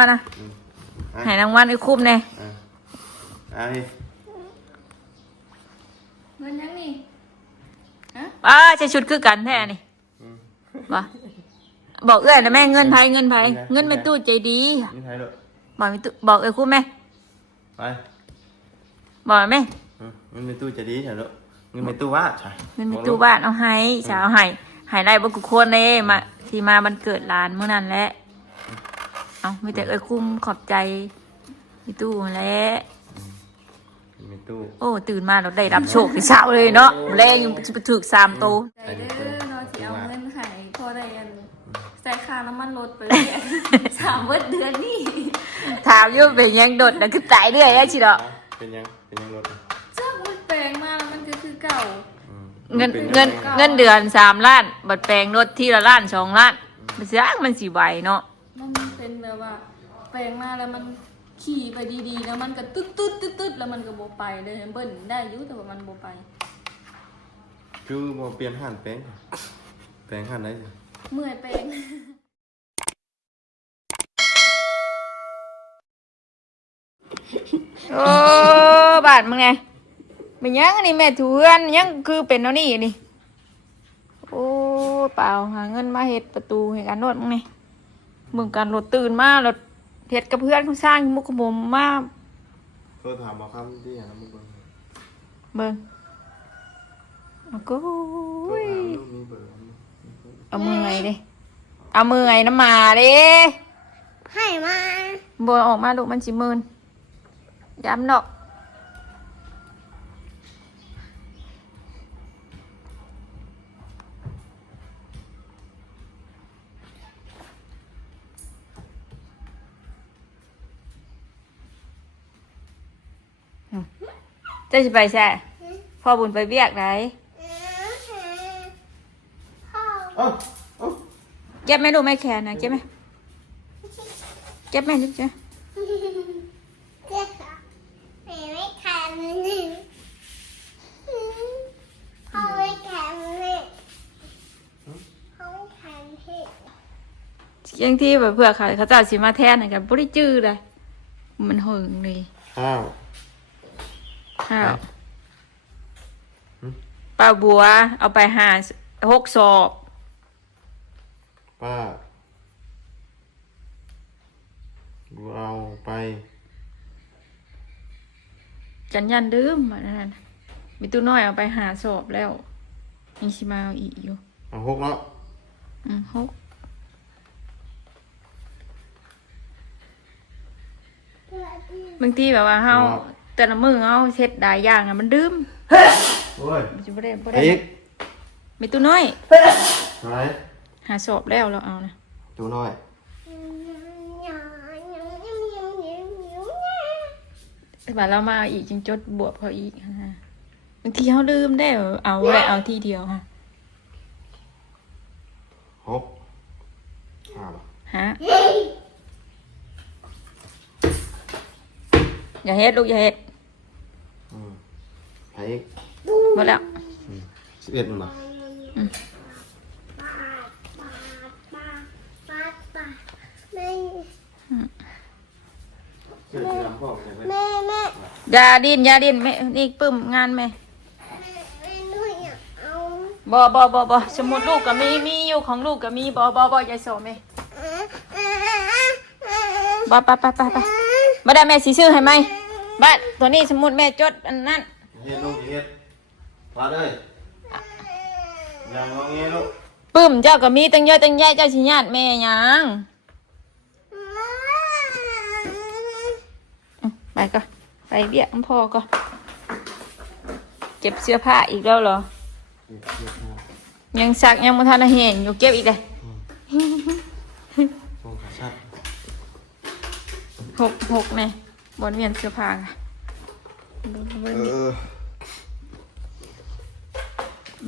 อะนะให้รางวัลไอ้คุ้มแน่เงินยังนี่จะชุดคือกันแท้นี่บ่บอกเอ้ยนะแม่เงินไผเงินไม่ตู้ใจดีบอกไม่ตู้บอกคุ้มแม่ไปบอกแม่เงินไม่ตู้ใจดีใช่หรอเงินไม่ตู้บ้านใช่เงินไม่ตู้บ้านเอาให้สาวให้ได้บ่กูคนเลยมาที่มาวันเกิดหลานเมื่อนั้นแหละเอาไม่แต่คุ้มขอบใจไม่ตู้แล้วโอ้ตื่นมาเราได้รับโชคที่เช้าเลยเนาะแรงยังไปถึก3 โตใจเด้อเนาะที่เอาเงินให้พอได้ใส่ค่าน้ำมันรถไปเลย3 เดือนนี่ถามอยู่เป็นยังโดดนะคือตายเรื่อยชิเนาะเป็นยังรถจ้ามันแปลงมาแล้วมันก็คือเก่าเงินเดือน3 ล้านบัดแปลงรถที่ละล้าน2 ล้านมันสิมันสิไหวเนาะมันเป็นแบบว่าแปลงมาแล้วมันขี่ไปดีๆแล้วมันก็ตึ๊ดแล้วมันก็โบไปเลยเบิ้ลได้ยุ่แต่ว่ามันโบไปคือโบเปลี่ยนหันแปลงหันได้เมื่อยแปลงโอ้บาดมึงไงเป็นยังนี่แม่ถือนยังคือเป็นเอานี่นี่โอ้เปล่าหาเงินมาเฮ็ดประตูให้กันรถมึงนี่มึงการรถตื่นมาแล้วเฮ็ดกับเพื่อนเขาสร้างมุกขมมมาโทรถามมาคำที่อย่างนั้นมึงเบิ่งก็เอามือไงดิเอามือไงน้ำมาดิให้มาบัวออกมาลูกมันสิมื่นย้ำดอกจะไปใช่พ่อบุญไปเบียกไหนเก็บไหมลูกไม่แขนนะเก็บไหมเก็บไหมลูกเจ๊ไม่แขนนี่พ่อไม่แขนนี่พ่อไม่แขนที่ยังที่แบบเผื่อเขาจะสิมาแทนกันบริจื้อเลยมันหึงเลยข้าวป้าบัวเอาไป6 ศอกป้าบัวเอาไปจันยันดื้มอันนั้นมีตู้น้อยเอาไป5 ศอกแล้วยังชิมาเอาอีกอยู่เอา6เนาะ6บางทีแบบว่าเฮาแต่ละมือเอาเช็ดได้อย่างมันดื้มโอ้ยจะบ่ได้มีตู้น้อย5 ศอกแล้วเราเอานะตู้น้อยแต่เรามาอีกจึงจดบวกเขาอีกบางทีเขาลืมได้เอาไว้เอาทีเดียว6 อย่าเฮ็ดลูกอย่าเฮ็ดหมดแล้ว11มันมาแม่อย่าดิ้นแม่นี่ปึ้มงานแม่บ่สมุดลูกก็มีอยู่ของลูกก็มีบ่อย่าโสแม่ไปมาได้แม่สิซื้อให้ไหมบ้านตัวนี้สมุดแม่จดอันนั้นเฮ็ดลูกเฮ็ดมาเลยอย่างงอเงี้ยลูกปึ้มเจ้าก็มีตั้งเยอะตั้งแยะเจ้าสิญาติแม่ยังไปก็ไปเบี้ยพ่อก็เก็บเสื้อผ้าอีกแล้วเหรอยังซักยังมาทานอาหารอยู่เก็บอีกเลย6ไงบนเวียนเสื้อผ้า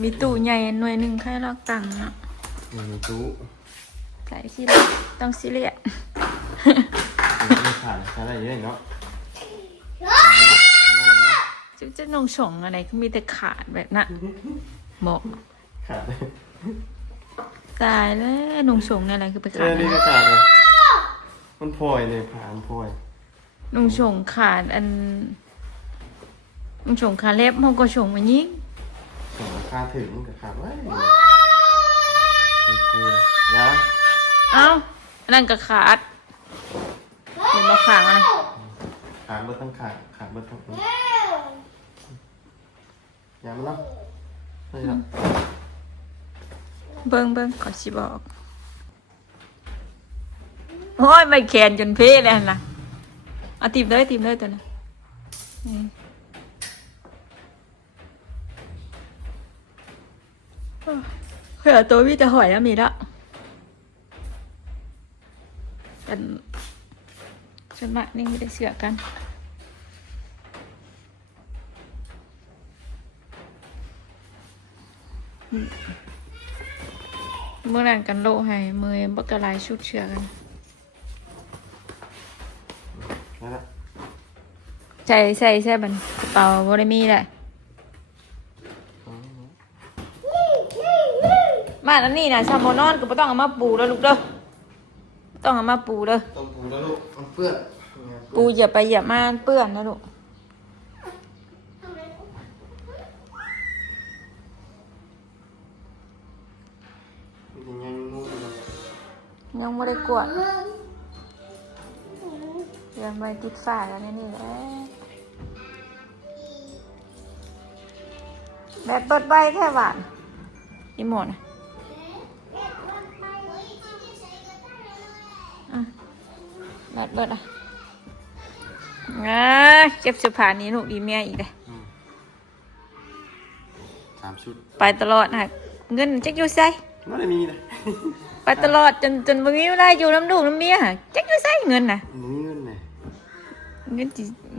มีตู้ใหญ่หน่วยหนึ่งแค่เราตังค์นะมีตู้ใส่ที่ต้องซีเรียสขาดอะไรเยอะเนาะจะนงส่งอะไรก็มีแต่ขาดแบบนั้นบอกขาดตายแล้วนงส่งอะไรคือไปขาดนี่ก็ขาดเลย มันพลอยเลยผ่านพลอย นุ่งชงขาดอันนุ่งชงขาเล็บมันก็ชงมายิง ส่งราคาถึงกับขาดไว้โอเคนะ เอ้าอันนั้นก็ขาดเห็นบ่ขาดมัน ขาดเบิดทั้งขาดเบิดทั้งนี้อย่ามาเนาะนี่ละ เบิ่งขอสิบอกโอ้ยไม่แขนจนเพ่เลยนะเอาตีบเลยตัวน่ะเฮ้ยตัวพี่จะหอยแล้วมีละกันฉันมานี่ไม่ได้เสือกันเมื่อนั้นกันโลให้มือบักกะลายชุดเชือกัน นั่นละ ใช่บันกระเป๋าบริมีแหละบ้านอันนี้นะชาวโมนอนก็ไม่ต้องเอามาปูแล้วลูกเด้อต้องเอามาปูเด้อ ต้องปูแล้วลูกมันเปื้อน ปูอย่าไปอย่ามาเปื้อนนะลูก ยังไม่ได้กวดยังไม่ติดฝาแล้วนี่แหละแบบเปิดใบแค่หวานอีหมดอ่ะแบบเบิดอ่ะเก็บเสื้อผ้านี้ลูกดีเมียอีกเลย 3 ชุด ไปตลอดนะเงินจักอยู่ไส ไม่ได้มีเลย ไปตลอดจนบ่มีเวลาอยู่น้ำลูกน้ำเมียจักอยู่ไสเงินน่ะ มีเงินไหน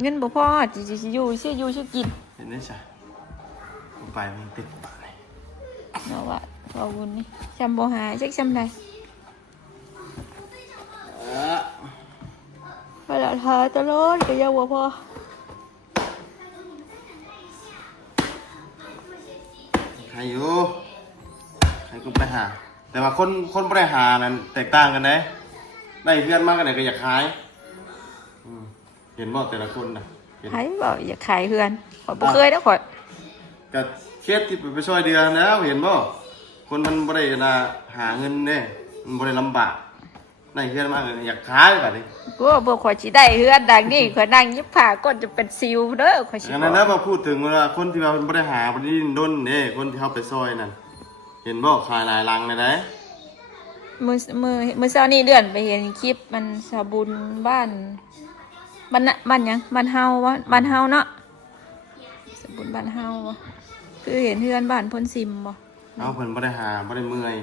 เงินบ่พอสิอยู่ชื่อกิน เห็นได้ใช่ไปมันติดปากเลย เนาะว่าเอาบุญนี่จำบ่หาจักจำได้ไปละทาตลอดก็ยังบ่พอ ใครอยู่ใครก็ไปหา แต่ว่าคนไปหานั้นแตกต่างกันนะได้เพื่อนมากกันไหนก็อยากขายเห็นบ่แต่ละคนนะเห็น ใครบอกอยากขายเฮือนข่อยบ่เคยนะข่อย ก็เคสที่ไปช่วยเดือนแล้วเห็นบ่คนมันบ่ได้นะหาเงินเนี่ยมันบ่ได้ลำบากได้เพื่อนมากเลยอยากขายแบบนี้ กูบ่ข่อยสิได้เฮือนดังนี้ข่อยนั่งยิบผ้าก้นจะเป็นซิวเด้อข่อยสิ อัน บ นั้น อ นะ ก มาพูดถึงเวลาคนที่ว่าบ่ได้หาบ่ได้ดิ้นรนเนี่ยคนที่เขาไปซอยนั่นเห็นบ่ขายหลายลังเลยนะ มือเช้านี้เลื่อนไปเห็นคลิปมันสาบุญบ้านน่ะบ้านหยังบ้านเฮาวะบ้านเฮาเนาะสาบุญบ้านเฮาวะคือเห็นเฮือนบ้านพ้นซิมบ่ เอาเพิ่นบ่ได้หาบ่ได้เมื่อย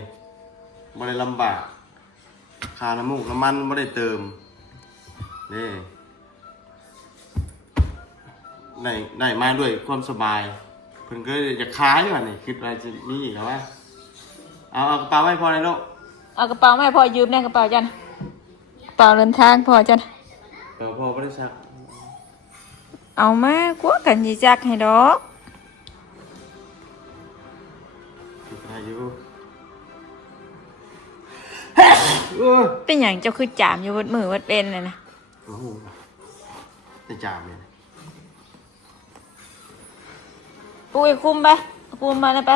บ่ได้ลำบากค่าน้ำมูกน้ำมันบ่ได้เติมนี่ได้มาด้วยความสบายเพิ่นก็อยากขายว่านี่คิดว่าจะมีอีกแล้วว่าเอากระเป๋าไว้พอเลยลูก เอากระเป๋ามาให้พ่อยืมแน่กระเป๋าจันกระเป๋าเดินทางพ่อจัน พอบ่ได้ซัก เอามากลัวกันสิจักให้ดอก คิดว่าอยู่ เป็นหยังเจ้าคือจามอยู่บนมือวัดเป็นเลยนะ โอ้โหจะจามเลย ปุ้ยคุมไปคุมมาเลยไป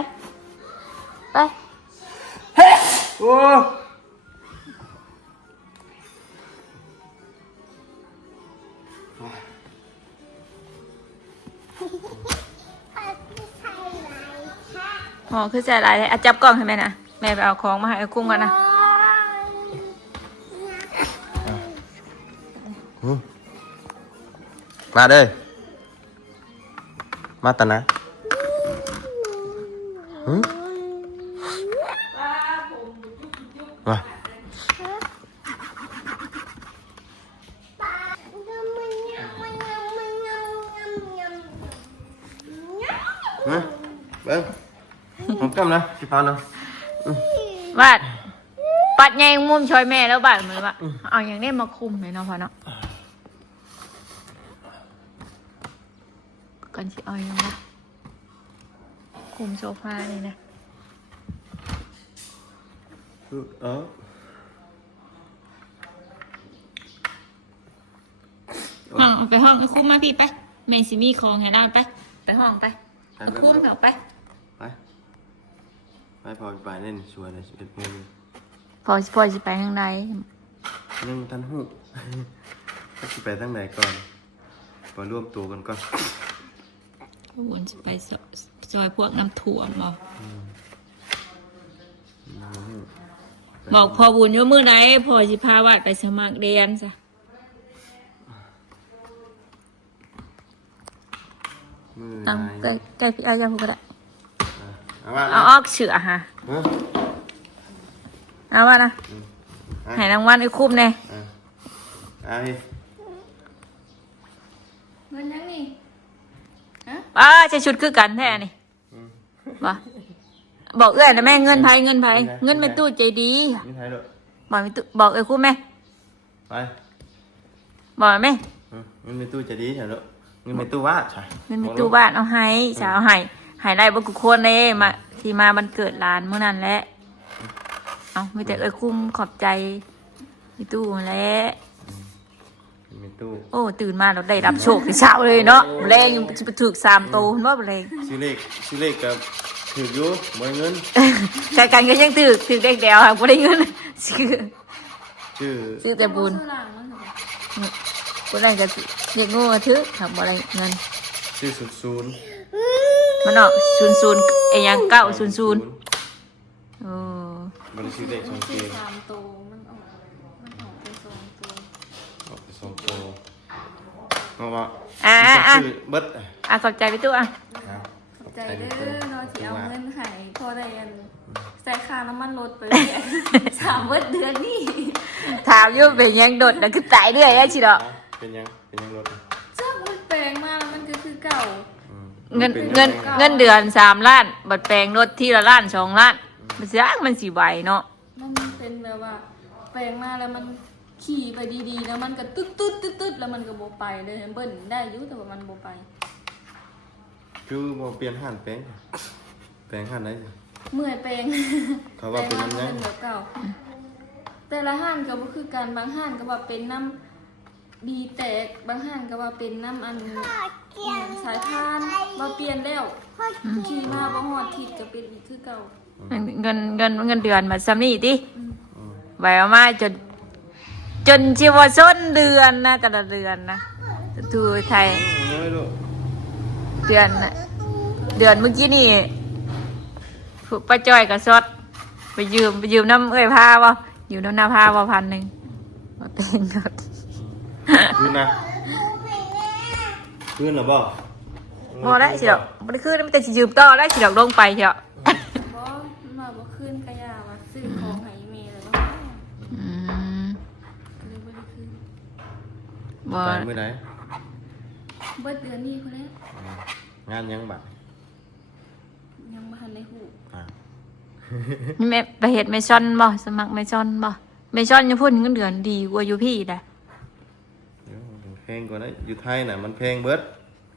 ไป โอ้อ๋อคือใจลายเลยอ่ะจับกล้องให้แม่นะแม่ไปเอาของมาให้ไอ้กุ้งก่อนนะ มาเด้อมาตะนะมาเบิ้งผมกำนะสิพานะ บาดปัดใหญ่มุมช่วยแม่แล้วบาดมือวะเอาอย่างนี้มาคุมเลยเนาะพ่อเนาะก่อนสิเอาอย่างนี้คุมโซฟานี่นะ เออ ไปห้องไอ้คุ้มมาพี่ไปแม่สิมีของให้เราไปห้องไปไอ้คุ้มเอาไป ไปพอไปเล่นชวนเลย11 โมง พอสิไปทางใด ยังทันหูก็จะไปทางไหนก่อนไปร่วมตัวกันก่อน วนสิไปซอยพวกน้ำท่วมบ่บอกพอบุญอยู่มื้อใดพอสิพาวัดไปสมัครเรียนซะ มือ เอา ไหน ใกล้พี่อายังก็ได้ เอาว่า เอาออกเสือฮะเอาว่านะให้รางวัลไอ้คุ้มแน่ เอาพี่ เงินยังนี่ฮะ ใช้ชุดคือกันแท้นี่บ่บอกเอื้อยนะแม่เงินไผเงินไม่ตู้ใจดี นี่ไทยด้วย บอกไม่ตู้บอกไอ้คุ้มแม่ ไป บอกแม่ เงินในตู้จะดีใช่ไหมเงินในตู้ว่าใช่ เงินไม่ตู้บ้านเอาให้สาวให้ได้บ่กูคนเด้มาที่มาวันเกิดหลานมื้อนั้นแหละเอามีแต่เอ้ยคุ้มขอบใจพี่ตู้แหละ เงินในตู้ โอ้ตื่นมาเราได้รับโชคในเช้าเลยเนาะแรงยังไปถึก3 โตเห็นบ่แรง ซื้อเลขกับถืออยู่บ่เงิน กันก็ยังถึกเด็กเดียวค่ะบ่ได้เงินซื้อแต่บุญ ซื้อหลังมันเหรอ บ่ได้ก็เรียกงูมาถือทำบ่ได้เงิน ซื้อ00 มันออก00ไอ้หยัง900โอ้ บริซื้อเลข2 เก ซื้อ ม 3 โตมันออกเป็น2 โต ออกไป2 โตเอาว่า ซื้อเบิด ขอบใจพี่ตู้อ่ะ ขอบใจเด้อเนาะที่เอาเงินให้พอได้อันใส่ค่าน้ำมันรถไปเรื่อย3 เบิดเดือนนี่ ถามอยู่เป็นหยังโดดน่ะคือตายเรื่อยอะสิดอก เป็นยังรถ จ้ามันแปลงมาแล้วมันก็คือเก่า เงินเดือน3 ล้านบัดแปลงรถที่ละล้าน2 ล้านมันสิมันสิไหวเนาะ มันเป็นแบบว่าแปลงมาแล้วมันขี่ไปดีๆแล้วมันก็ตึ๊ดแล้วมันก็บ่ไปเลยเบิ้ลได้อยู่แต่ว่ามันบ่ไป คือบ่เปลี่ยนหันแปลงหันได้สิ เมื่อยแปลง เขาว่าเป็นน้ำยัง แปลงมาแบบเก่าแต่ละห้านก็บ่คือกันบางห้านก็ว่าเป็นน้ำดีแตกบางห้านก็ว่าเป็นน้ำอันสายพานมาเปลี่ยนแล้วขี่มาบ่ฮอดทิศก็เป็นอีกคือเก่า เงินเดือนมาซ้ำนี่ติไหวเอามาจนชีวส้นเดือนนะแต่ละเดือนนะทูไทยเดือนน่ะเดือนเมื่อกี้นี่ป้าจ้อยกับซดไปยืมน้ำเอ้ยพาบ่ยืมน้ำนาพาบ่1,000มาเป็นรถ คืนนะคืนหรอบ่ บ่ได้สิดอกบ่ได้คืนมันแต่สิยืมต่อได้สิดอกลงไปเถอะ บ่มาบ่ขึ้นกะยาว่าซื้อของให้แม่แล้วก็เลยบ่ได้ขึ้น บ่ ไปเมื่อไหร่ เบิดเดือนนี้พุ่นแล้ว งานยังบัด ยังบ่ทันได้ฮู้ นี่แม่ไปเฮ็ดเมซอนบ่สมัครเมซอนบ่เมซอนอยู่พุ่นเงินเดือนดีกว่าอยู่พี่ได้ แพงกว่านั้นอยู่ไทยน่ะมันแพงเบิด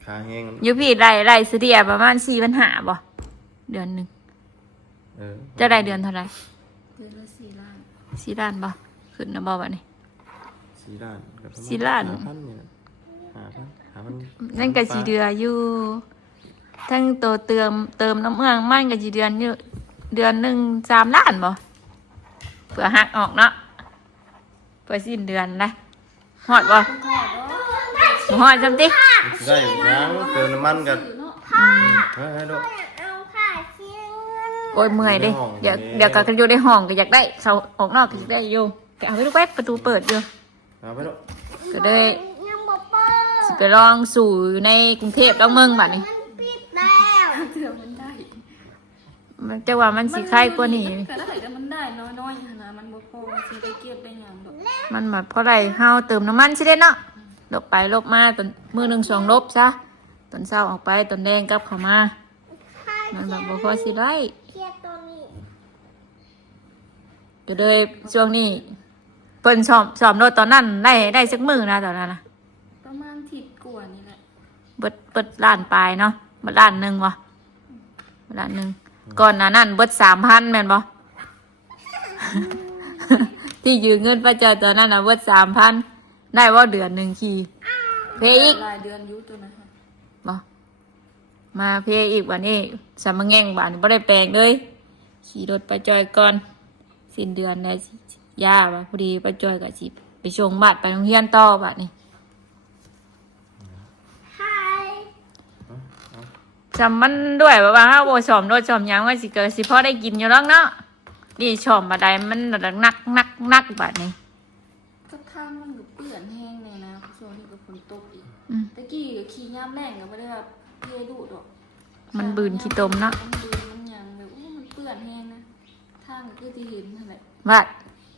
ค่าแห้ง อยู่พี่ได้เสียประมาณ4,500บ่เดือนหนึงจะได้เดือนเท่าไหร่ เดือนละ4 ล้าน 4 ล้านบ่ขึ้นนะบ่บัดนี้ 4 ล้านก็ประมณ 4 ล้าน 5,000เนี่ย5,000 นั่นก็สิเดืออยู่ทั้งโตเติมน้ำเมืองมันก็สิเดือนอยู่เดือนหนึง3 ล้านบ่เพื่อหักออกเนาะเพื่อสิ้นเดือนนะฮอดบ่บ่ฮอดจำติ ได้ยังเติมน้ำมันกันให้ดู โอ้ยเมื่อยเด้เดี๋ยวก็อยู่ในห้องก็อยากได้เขาออกนอกก็อยากได้อยู่ก็เอาไปลูกแป๊บประตูเปิดอยู่ เอาไปดู ก็ได้สิไปลองสู่ในกรุงเทพแล้วเมืองบัดนี้ เถื่อมันได้ มันจะว่ามันสิคล้ายกว่านี้ ก็ได้แต่มันได้น้อยๆขนาดมันบ่พอสิได้เก็บได้หยังดอก มันแบบเพราะไรเฮาเติมน้ำมันสิเด้เนาะลบไปลบมาตอนมื้อหนึง2 ลบซะตอนเช้าออกไปตอนแดงกลับเข้ามามันแบบบ่พอสิได้ก็เลยช่วงนี้เพิ่นสอบรถตอนนั้นได้สักมื้อนะตอนนั้นนะ ประมาณทิศกว่านี่แหละ เบิดล้านปลายเนาะเบิดล้านหนึ่งวะเบิดล้านหนึ่งก่อนหน้านั้นเบิด3,000แม่นบ่ ที่ยืมเงินป้าจอยตอนนั้นน่ะเบิด3,000ได้ว่าเดือนหนึ่งขี่ เพอีก รายเดือนอยู่ตัวนะคะ บ่มาเพอีกวันนี้สามแง่งบ้านบ่ได้แปลงเลยขี่รถไปจอยก่อนสิ้นเดือนได้ย่าว่าพอดีไปจอยกับสิไปส่งบัตรไปโรงเรียนต่อบัดนี้จำมันด้วยว่าเฮาบ่สอมรถสอมหยังว่าสิเกิดสิพอได้กินอยู่แล้วเนาะนี่ชอมมาได้มันนักบัดนี้ ก็ทางมันก็เปื้อนแห้งเลยนะช่วงนี้ก็ฝนตกอีก อืม ตะกี้ก็ขี่ย่ามแรงก็ไม่ได้แบบเทดุดอก มันบืนขี้ตมเนาะ มันบืนมันหยังแบบโอ้มันเปื้อนแห้งนะทางก็คือที่เห็นนั่นแหละ บัด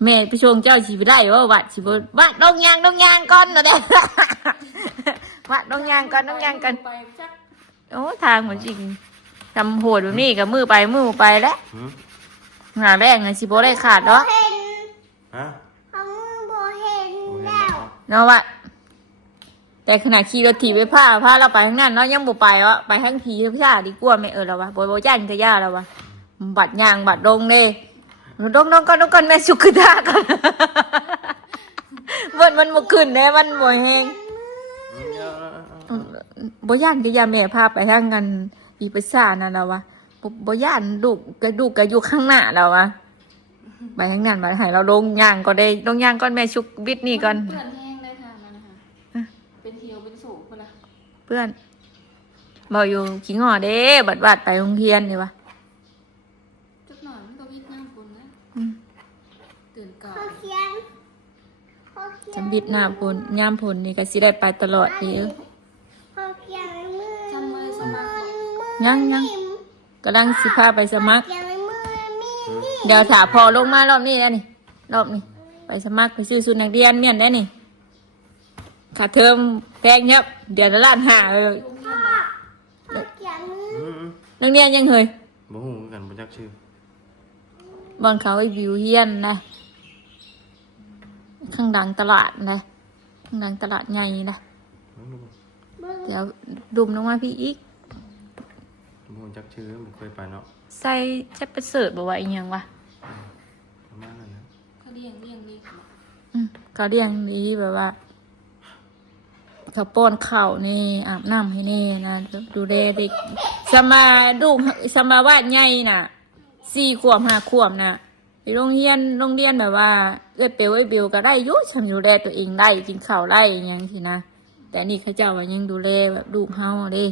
แม่ไปชงเจ้าสิไปได้ว่าบัดสิบ่บัดดงยางก่อนเนาะเด้ บัดดงยางก่อน ไปจัก โอ้ทางเหมือนจริงทำโหดแบบนี้กับมือไปแล้ว หืม งานแรกไงสิบ่ได้ขาดเนาะ ฮะ เอามือโบเห็น บ่เห็น แล้ว เนาะ เนาะวะแต่ขณะขี่รถถีบไปพาเราไปข้างนั้นเนาะยังบ่ไปวะไปทั้งผีทั้งชาดีกว่าแม่แล้ววะบ่ย่านก็ย่าแล้ววะบัดยางบัดดงเด้ดงก่อนแม่สุขตาก่อน มันบ่ขึ้นเด้มันบ่แฮง บ่ย่านก็ย่าแม่พาไปทางกันอีไปซ่านั่นแล้ววะบ่ย่านลูกก็อยู่ข้างหน้าแล้ววะไปทางนั้นมาให้เราลงย่างก็ได้ลงย่างก่อนแม่ชุกวิทย์นี่ก่อน เปื้อนแห้งได้ทางนั้นนะคะเป็นเหี่ยวเป็นโศกพุ่นละ เพื่อนบอกอยู่ขี้งอเด้บัดไปโรงเรียนนี่วะ จักหน่อยมันก็วิทย์น้ำปุ่นนะ อืม ตื่นก่อ เขา น เขียนเขาเขียน จำบิดหน้าพลยามพลนี่ก็สิได้ไปตลอดนี่ เขาเขียนมือ ทำไมสมัคร ยังกำลังสิพาไปสมัคร เขียนมือมีนี่ เดี๋ยวถาพอลงมารอบนี้แล้วนี่รอบนี้ไปสมัครไปซื้อชุดนักเรียนเนี่ยได้นี่ค่าเทอมแพงเยอะเดือนละ1,500เลย เขาเขียนมือ อืม นักเรียนยังเฮย บ่ฮู้คือกันบ่จักชื่อบ อนเขาไอ้วิวเฮียนนะข้างดังตลาดนะข้างดังตลาดใหญ่นะ บ่รู้ เดี๋ยวดุมลงมาพี่อีก บ่ฮู้จักชื่อบ่เคยไปเนาะ ใส่จะไปเสิร์ฟบอกว่าอีหยังวะ ประมาณนั้นนะ เขาเลี้ยงดีค่ะ เขาเรียงนี้แบบว่า เขาป้อนข้าวนี่อาบน้ำให้นี่นะดูแลเด็กสมาลูกสมาวาดใหญ่น่ะ4 ขวบ5 ขวบน่ะไปโรงเรียนแบบว่าเอ้ยเปียวก็ได้อยุ่ฉันดูแลตัวเองได้กินข้าวได้อย่างนี้สินะแต่นี่เขาเจ้าว่ายังดูแลแบบลูกเฮาเด้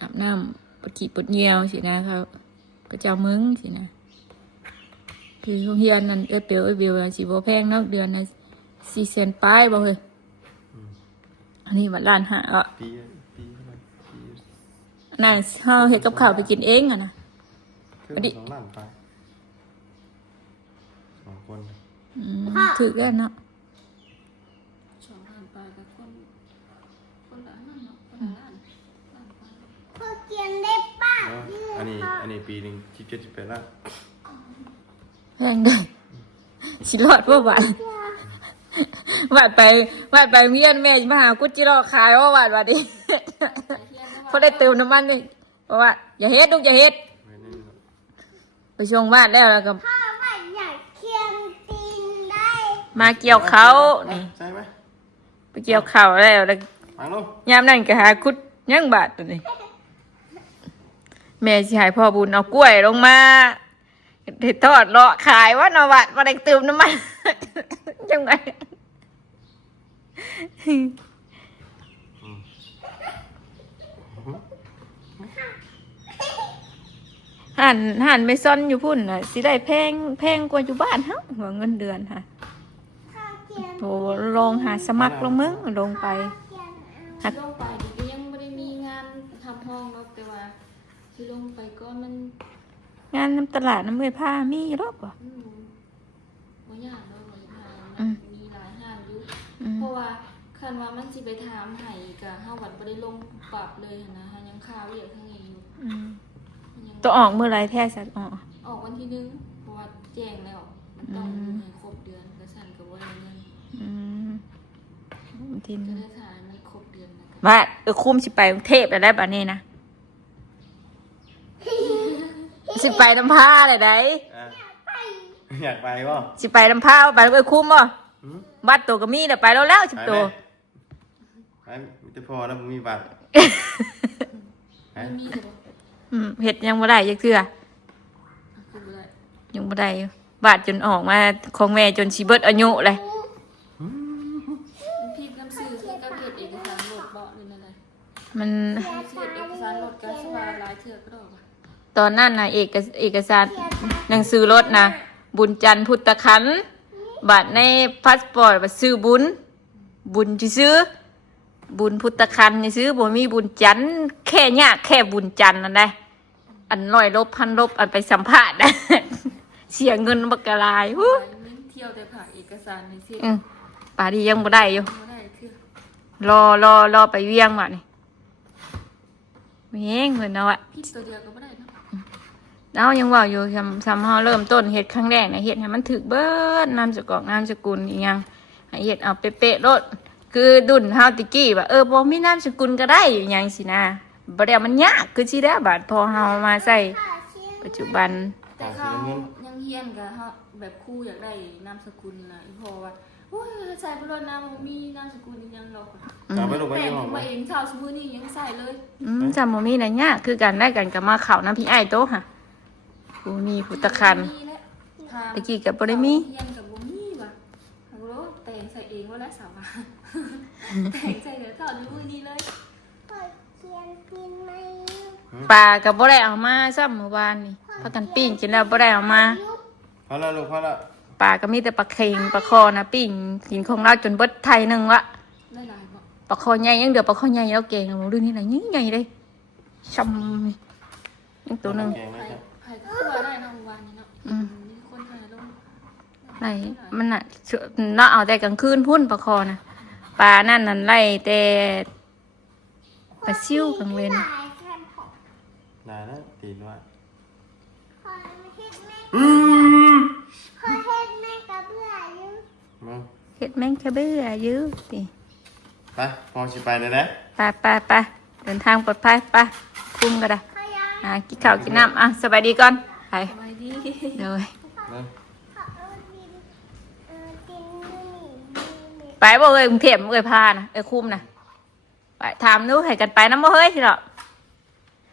อาบน้ำปดขี้ปดเหงียวสินะเขาเจ้ามึงสินะคือโรงเรียนนั่นเอ้ยเปียวสิบ่แพงเนาะเดือนนะ400,000ปลายบ่เฮ้ยอันนี้บัด1,500,000อ่ะ ปีเท่าไหร่ปี นั่นเฮาเฮ็ดกับข้าวไปกินเองอ่ะนะ คือ อันนี้ 2 ล้านไป2 คน ถึกแล้วเนาะ สองล้านปลายกับคนละนั่นเนาะคนละล้านปลาย เขาเขียนได้ป้า เนาะอันนี้ปีหนึง17-18ล้าน แพงได้สิรอดบ่บาดวาดไปเมียนแม่สิมาหากุจิรอขายว่าวาดดิ พอได้เติมน้ำมันนี่เพราะว่าอย่าเฮ็ดลูกอย่าเฮ็ด ไว้ในนี้เนาะ ไปชงวาดแล้วก็ พ่อว่าอยากเขียนตีนได้ มาเกี่ยวเขานี่ ใช่ไหม ไปเกี่ยวเขาแล้ว ฟังลง ยามนั้นก็หาคุดยังบาดตัวนี้แม่สิให้พ่อบุญเอากล้วยลงมาเฮ็ดทอดเลาะขายว่าเนาะบาดบ่ได้เติมน้ำมัน จังไง หันไปซ่อนอยู่พุ่นน่ะสิได้แพงกว่าอยู่บ้านเฮาว่าเงินเดือนค่ะ เขาเขียน โหลองหาสมัครลงมึงลงไป เขียน หัก ลงไปดิก็ยังไม่ได้มีงานทำห้องเนาะแต่ว่าที่ลงไปก็มัน งานน้ำตลาดน้ำเมยผ้ามีอยู่หรอกบ่ บ่ยากเนาะบ่ยาก อืม มีหลายห้างอยู่ อืม เพราะว่าคันว่ามันสิไปถามให้ก็เฮาวัดบ่ได้ลงปรับเลยหั้นนะเฮายังคาเวียกทางนี้อยู่ อืม มันยัง ตัวออกเมื่อไรแท้สัตว์ออก ออกวันที่1เพราะว่าแจ้งแล้วมันต้องอยู่ให้ครบเดือนก็สั่นก็บ่ได้เงิน อืมที ก็ นี้ ได้ถ่ายมันครบเดือนนะ ว่าคุ้มสิไปกรุงเทพแล้วได้บัดนี้นะสิไปน้ำผ้าเลยได้ อ่ะอยากไปบ่ สิไปน้ำผ้าไปคุ้มบ่ หืม บัดตัวก็มีเดี๋ยวไปแล้วสิบตัว ไปไหม ไปมีแต่พอแล้วมีบัตรไป ไม่มีเลยบ่ เฮ็ดยังบ่ได้จักเทื่อ คือบ่ได้ ยังบ่ได้อยู่บาดจนออกมาของแม่จนสิเบิดอายุเลย พี่น้ำซื้อคือกับเฮ็ดเอกสารโหลดบ่นี่นั่นแหละ มัน เฮ็ดเอกสารโหลดก็สว่าหลายเทื่อก็ดอกว่ะ ตอนนั้นน่ะเอกสารหนังสือรถนะบุญจันทร์พุทธคันธ์บัตรในพาสปอร์ตบัตรซื้อบุญที่ซื้อบุญพุทธคันธ์นี่ซื้อบ่มีบุญจันทร์แค่ยากแค่บุญจันทร์นั่นได้อันร้อยลบพันลบอันไปสัมภาษณ์ได้ เสียเงินบักกะลายฮู้ เน้นเที่ยวแต่ผ่าเอกสารในสิ ป่าดียังบ่ได้อยู่ บ่ได้คือ รอไปเวียงบัดนี่เว้งเหมือนเอาอะ พี่ตัวเดียวก็บ่ได้เนาะ เอายังว่าอยู่ซ้ำเฮาเริ่มต้นเฮ็ดครั้งแรกนะเฮ็ดให้มันถึกเบิดนามสกุลอีหยังให้เฮ็ดเอาเป๊ะๆโลดคือดุนเฮาตะกี้ว่าบ่มีนามสกุลก็ได้อหยังสินะบ่ได้มันยากคือสิได้บาดพอเฮามาใส่ปัจจุบัน แต่เขายังเฮียนกับเขาแบบครูอยากได้นามสกุลนะอีพอว่าโอ้ยใส่บ่รอดนามบ่มีนามสกุลอีหยังหรอก เอาไปลงไป แต่ ที่ ง ห้อง ขึ้นมาเองเช้าสมื้อนี้ยังใส่เลย จำบ่มีน่ะยากคือกันได้กันก็มาเข้าน้ำพี่อ้ายโตค่ะผู้มีพุทธคันธ์ ตะกี้ก็บ่ได้มี เฮียนกับบ่มีว่ะฮัลโหลแต่งใส่เองว่าแล้วสาวว่าแต่งใส่เดี๋ยวเช้าในมื้อนี้เลย ขอเขียนตีนไหม ปลาก็บ่ได้เอามาซ้ำเมื่อวานนี่พากันปิ้งกินแล้วบ่ได้เอามา พอแล้วลูกพอแล้ว ปลาก็มีแต่ปลาเค็งปลาคอนะปิ้งกินของเราจนเบิดไทยหนึงละ ได้หลายบ่ ปลาคอใหญ่ยังเดือปลาคอใหญ่แล้วเก่งอะหมูดูนี่ไหนะยิ่งใหญ่เลยช่ำยังตัวหนึ่ง แกงเลยครับ ไผก็คือว่าได้เนาะเมื่อวานนี้เนาะมีคนหาลง ไล่มันน่ะเนาะเอาแต่กลางคืนพุ่นปลาคอนะปลานั่นนั่นไล่แต่ปลาซิ่วกลางเวน หลายแค่ผม ได้แล้วตีนว่า ขอเฮ็ดแม่ขอเฮ็ดแม่กับเพื่อนอยู่ มา เฮ็ดแม่งแค่เบื่อยื้อสิ ไปพอสิไปเลยนะ ไปเดินทางปลอดภัยไปคุ้มก็ได้ ขอยัง กินข้าวกินน้ำสบายดีก่อนไป สบายดี เลย มา ขอเอาดินดินนี่ ไปบ่เอ้ยกรุงเทพเอ้ยพานะเอ้ยคุ้มนะไปถามนู้ให้กันไปน้ำบ่เฮ้ยทีหรอก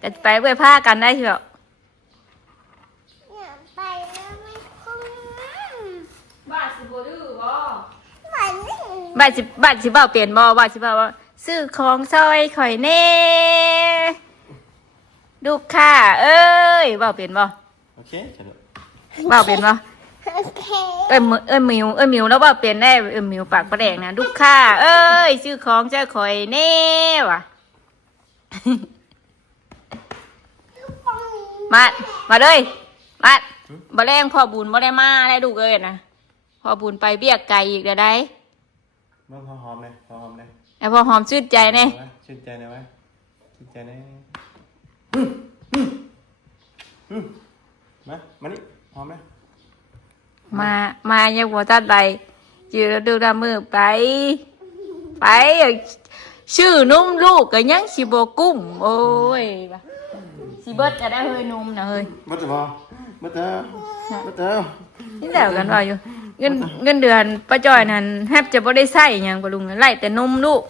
กันไปเอ้ยพากันได้ทีหรอก เนี่ยไปแล้วไม่คุ้ม บ้านสิบ่ดื้อบ่ เหมือนนี่ บ้านสิเว้าเปลี่ยนบ่บ้านสิเว้าว่าซื้อของซอยข่อยแน่ลูกค้าเอ้ยเว้าเปลี่ยนบ่ โอเคเฉลิม เว้าเปลี่ยนบ่ โอเค เอ้ยมิวแล้วเว้าเปลี่ยนได้เอ้ยมิวปากประแดงนะลูกค้าเอ้ยซื้อของซอยข่อยแน่ว่ะ มาเลยมาบ่แรงพ่อบุญบ่ได้มาได้ลูกเอ้ยนะพ่อบุญไปเบี้ยไก่อีกเดี๋ยวได้ มาพอหอมเลยพอหอมเลย ไอ้พ่อหอมชื่นใจแน่ ชื่นใจได้ไหมชื่นใจได้มานี่หอมไหม มายังบ่ทันใดยืนดูดามือไปชื่อนุ่มลูกก็ยังสิบ่กุ้มโอ้ยว่ะสิเบิดจะได้เฮ้ยนุ่มนะเฮ้ย มาเถอะพอมาเถอะมาเถอะ นี่แหละกันว่าอยู่เงินเดือนป้าจ้อยนั่นแทบจะบ่ได้ใช้หยังบ่ลุงไล่แต่นมลูก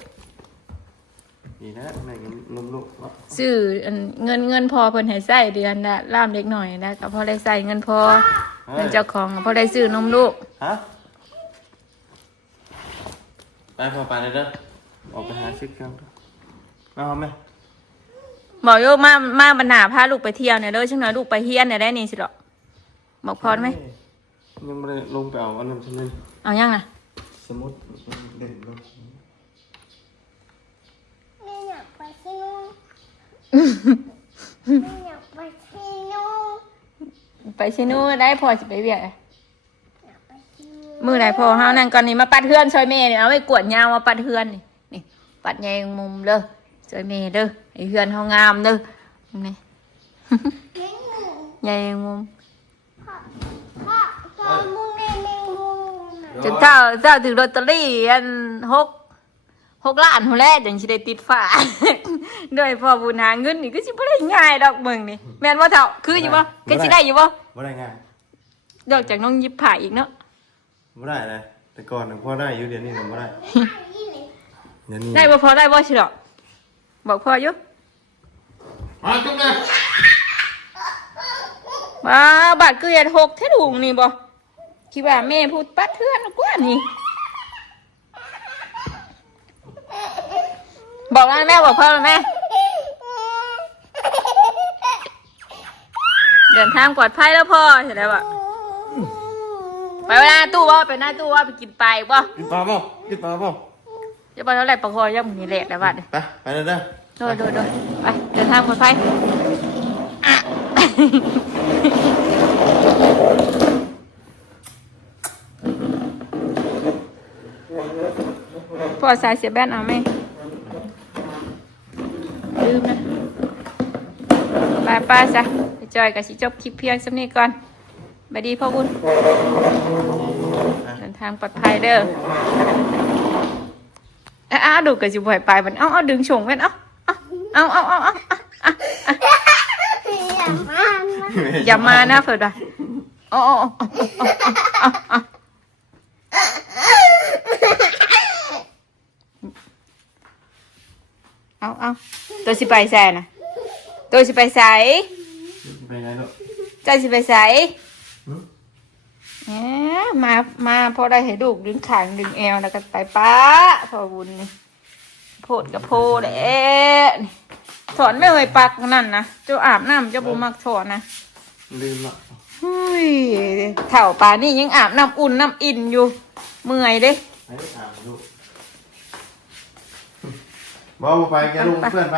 ดีนะแม่นมลูก ซื้ออันเงินพอเพิ่นให้ใช้เดือนละล่ามเล็กหน่อยนะก็พอได้ใช้เงินพอเงินเจ้าของก็พอได้ซื้อนมลูก ฮะไปพอไปเลยเด้อออกไปหาซื้อเครื่องมาหอมไหม บอกโยมาบรรณาพาลูกไปเที่ยวเนี่ยเด้อช่างหน่อยลูกไปเฮียนเนี่ยได้นี่สิหรอกบอกพอไหม ยังไม่ได้ลงไปเอาอันนั้นใช่ไหม เอายังน่ะ สมุดเด่นลง ไม่อยากไปที่นู่นไม่อยากไปที่นู่น ไปชิโน่ได้พอสิไปเวียก อยากไปที่นู่น มือไหนพอเฮานั่งก่อนนี่มาปัดเฮือนซอยเมย์นี่เอาไว้กวดยาวมาปัดเฮือนนี่ปัดใหญ่มุมเด้อซอยเมย์เด้อไอเฮือนเฮางามเด้อนี่ ไม่หนู ใหญ่มุม พ่อตอนมึงในแมงมุม จนเจ้าถือลอตเตอรี่อัน6 ล้านหัวแรกจังสิได้ติดฝา ด้วยพ่อบุญหาเงินนี่ก็สิบ่ได้ง่ายดอกเบิ่งนี่แม่นบ่เฒ่าคืออยู่บ่ก็สิได้อยู่บ่ บ่ได้ง่าย นอกจากน้องยิบผ่าอีกเนาะ บ่ได้เลยแต่ก่อนพ่อได้อยู่เดี๋ยวนี้บ่ได้ นี่เลย อย่านี่ ได้บ่พอได้บ่สิหรอกบอกพ่ออยู่ มาจุ๊บเลย มาบาดเกลียดหกเท่ถุงนี่บ่คิดว่าแม่พูดปัดเพื่อนกว่านี่บอกแล้วแม่บอกพ่อแม่เดินทางปลอดภัยแล้วพ่อเห็นแล้วบ่ไปหน้าตู้บ่ไปหน้าตู้บ่ไปกินไปบ่ กินปลาเปล่ากินปลาเปล่า จะบอกเท่าไหร่ปะคอย่ามึงนี่แหละแล้วบาด ไปเลยเด้อ โดยไปเดินทางปลอดภัยอ่ะ พอสายเสียแบนเอาไหมลืมนะไปจ้ะไปจอยกับสิจบคลิปเพียงสักนิดก่อนบายดีพ่อบุญเดินทางปลอดภัยเด้อดูกับสิบไหวไปมันเอาดึงชงแม่นเอาอย่ามานะเฟิร์ดเอาตัวสิไปใส่นะตัวสิไปใส่ ไปไหนลูก ใจสิไปใส่มาพอได้ให้ดูดึงขางดึงแอวแล้วก็ไปป้าพอบุญนี่โพดกับโพดแหละถอนไม่เคยปักนั่นนะเจ้าอาบน้ำเจ้าบุมักถอนนะ ลืมละ เฮ้ยเถ่าป่านี่ยังอาบน้ำอุ่นน้ำอินอยู่เมื่อยเด้ ไปถามลูกบอกไปแกลุงเพื่อนไป